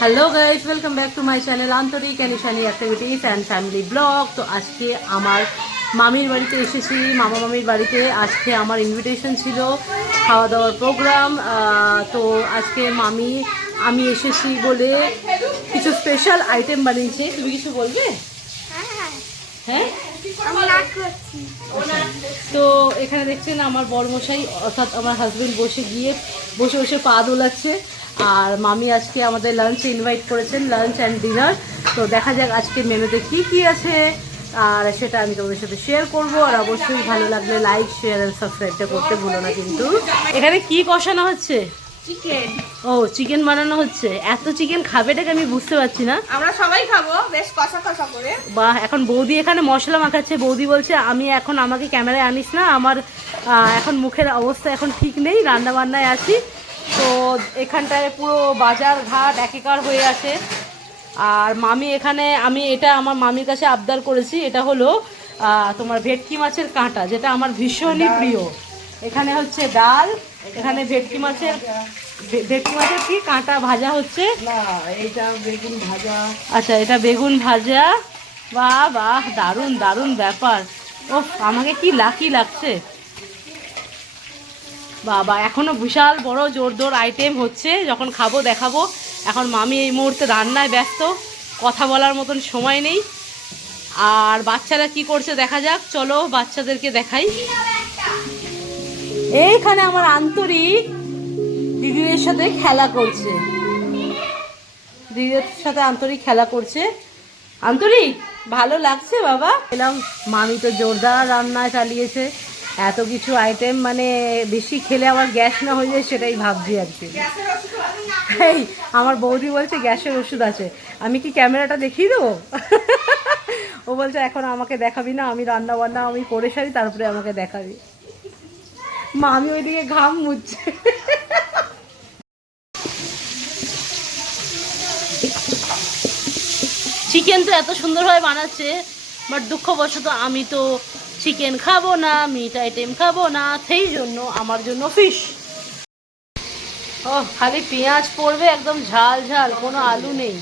Hello guys, welcome back to my channel Antarik and Ishani activities and family blog. তো আজকে আমার মামির বাড়িতে এসেছি, মামা মামির বাড়িতে। আজকে আমার ইনভিটেশন ছিল, খাওয়া দাওয়ার প্রোগ্রাম। তো আজকে আমি এসেছি বলে কিছু স্পেশাল আইটেম বানিয়েছে। তুমি কিছু বলবে? হ্যাঁ, তো এখানে দেখছেন আমার বড়মশাই অর্থাৎ আমার হাজবেন্ড বসে বসে পা দোলাচ্ছে। আর মামি আজকে আমাদের লাঞ্চে ইনভাইট করেছেন, লাঞ্চ অ্যান্ড ডিনার। তো দেখা যাক আজকে মেনুতে কি কি আছে, আর সেটা আমি তোমাদের সাথে শেয়ার করব। আর অবশ্যই ভালো লাগলে লাইক, শেয়ার আর সাবস্ক্রাইবটা করতে ভুলো না কিন্তু। এখানে কি কষানো হচ্ছে? চিকেন। ও, চিকেন বানানো হচ্ছে। এত চিকেন খাবেটাকে আমি বুঝতে পারছি না। আমরা সবাই খাবো বেশ কষা কষা করে। বাহ, এখন বৌদি এখানে মশলা মাখাচ্ছে। বৌদি বলছে আমাকে ক্যামেরায় আনিস না, আমার এখন মুখের অবস্থা এখন ঠিক নেই, রান্না বান্নায় আছি। তো এখানটায় পুরো বাজার ঘাট একেকার হয়ে আছে। আর মামি এখানে, এটা আমার মামির কাছে আবদার করেছি। এটা হলো তোমার ভেটকি মাছের কাঁটা, যেটা আমার ভীষণই প্রিয়। এখানে হচ্ছে ডাল, এখানে ভেটকি মাছের কি কাঁটা ভাজা হচ্ছে না, এটা বেগুন ভাজা। আচ্ছা, এটা বেগুন ভাজা। বাহ বাহ, দারুণ দারুণ ব্যাপার। ও, আমাকে কি লাকি লাগছে বাবা। এখনো বিশাল বড় জোরদোর আইটেম হচ্ছে, যখন খাবো দেখাবো। এখন মামি এই মুহূর্তে রান্নায় ব্যস্ত, কথা বলার মতন সময় নেই। আর বাচ্চারা কি করছে দেখা যাক, চলো বাচ্চাদেরকে দেখাই। এইখানে আমার আন্তরিক দিদিদের সাথে খেলা করছে, আন্তরিক ভালো লাগছে বাবা। এলাম, মামি তো জোরদার রান্না চালিয়েছে, এত কিছু আইটেম, মানে বেশি খেলে আবার গ্যাস না হয়ে যায় সেটাই ভাবছি আর কি। এই আমার বৌদি বলছে গ্যাসের ওষুধ আছে, আমি কি ক্যামেরাটা দেখিয়ে দেবো? ও বলছে এখন আমাকে দেখাবি না, আমি রান্না বান্না আমি করে সারি তারপরে আমাকে দেখাবি। মামি ওইদিকে ঘাম মুছছে। চিকেন তো এত সুন্দরভাবে বানাচ্ছে, বাট দুঃখবশত আমি তো চিকেন খাবো না, মিট আইটেম খাবো না, সেই জন্য আমার জন্য ফিশ। ও, খালি পেঁয়াজ পড়বে, একদম ঝাল ঝাল, কোনো আলু নেই।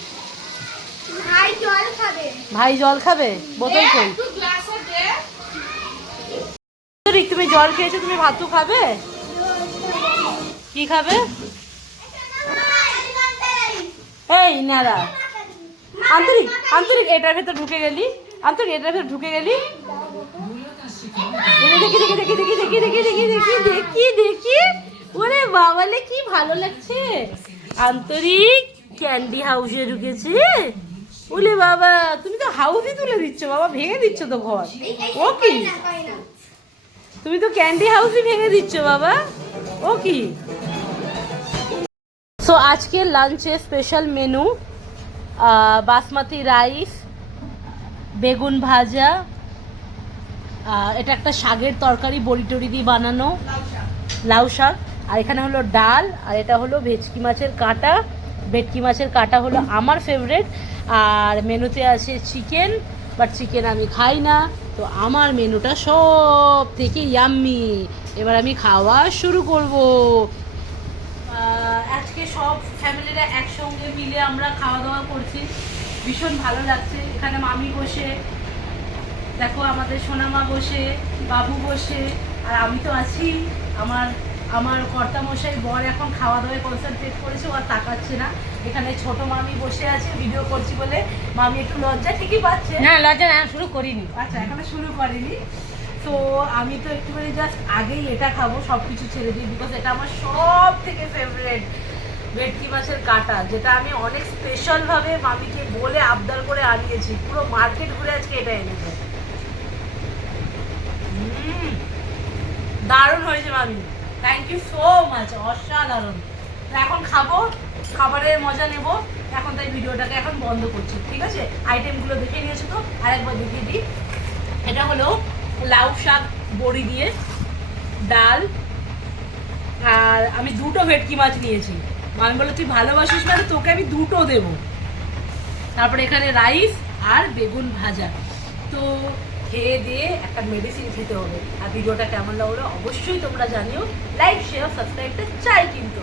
ভাই জল খাবে? বোতল কই? তুমি জল খেয়েছো, তুমি ভাতু খাবে? কি খাবে? এই নারা, আন্তরিক আন্তরিক এটার ভেতর ঢুকে গেলি, দেখি দেখি দেখি দেখি দেখি দেখি দেখি দেখি দেখি দেখি। ওরে বাবালে, কি ভালো লাগছে। আন্তরিক ক্যান্ডি হাউসে ঢুকেছে। ওলে বাবা, তুমি তো হাউসই তুলে দিচ্ছ বাবা, ভেঙে দিচ্ছ তো ঘর। ও কি, তুমি তো ক্যান্ডি হাউসই ভেঙে দিচ্ছ বাবা। ও কি। সো আজকে লাঞ্চে স্পেশাল মেনু, বাসমতি রাইস, বেগুন ভাজা, এটা একটা শাকের তরকারি, বড়ি টড়ি দিয়ে বানানো, লাউ শাক। আর এখানে হলো ডাল, আর এটা হলো ভেটকি মাছের কাঁটা হলো আমার ফেভারেট। আর মেনুতে আছে চিকেন, বাট চিকেন আমি খাই না, তো আমার মেনুটা সব থেকে ইয়াম্মি। এবার আমি খাওয়া শুরু করব। আজকে সব ফ্যামিলিরা একসঙ্গে মিলে আমরা খাওয়া দাওয়া করছি, ভীষণ ভালো লাগছে। এখানে মামি বসে, দেখো আমাদের সোনামা বসে, বাবু বসে, আর আমি তো আছি। আমার কর্তামশাই বর এখন খাওয়া দাওয়ায় কনসেন্ট্রেট করেছে, আর তাকাচ্ছে না। এখানে ছোট মামি বসে আছে, ভিডিও করছি বলে মামি একটু লজ্জা ঠিকই পাচ্ছে। না লজ্জা না, শুরু করিনি। আচ্ছা, এখনো শুরু করিনি। তো আমি তো একটুখানি জাস্ট আগেই এটা খাবো, সব কিছু ছেড়ে দিই, বিকজ এটা আমার সব থেকে ফেভারিট ভেটকি মাছের কাঁটা, যেটা আমি অনেক স্পেশালভাবে মামিকে বলে আবদার করে আনিয়েছি। পুরো মার্কেট ঘুরে আজকে এটা এনেছে। দারুণ হয়েছে মামি, থ্যাংক ইউ সো মাচ, অসাধারণ। এখন খাবো, খাবারের মজা নেব এখন, তাই ভিডিওটাকে এখন বন্ধ করছি, ঠিক আছে? আইটেমগুলো দেখে নিয়েছো তো, আরেকবার দেখিয়ে দিই। এটা হলো লাউ শাক বড়ি দিয়ে ডাল, আর আমি দুটো ভেটকি মাছ নিয়েছি। আমি বলে তুই ভালোবাসিস মানে তোকে আমি দুটো দেবো। তারপরে এখানে রাইস আর বেগুন ভাজা। তো খেয়ে দিয়ে একটা মেডিসিন খেতে হবে। আর ভিডিওটা কেমন লাগলো অবশ্যই তোমরা জানিও, লাইক শেয়ার সাবস্ক্রাইবটা চাই কিন্তু।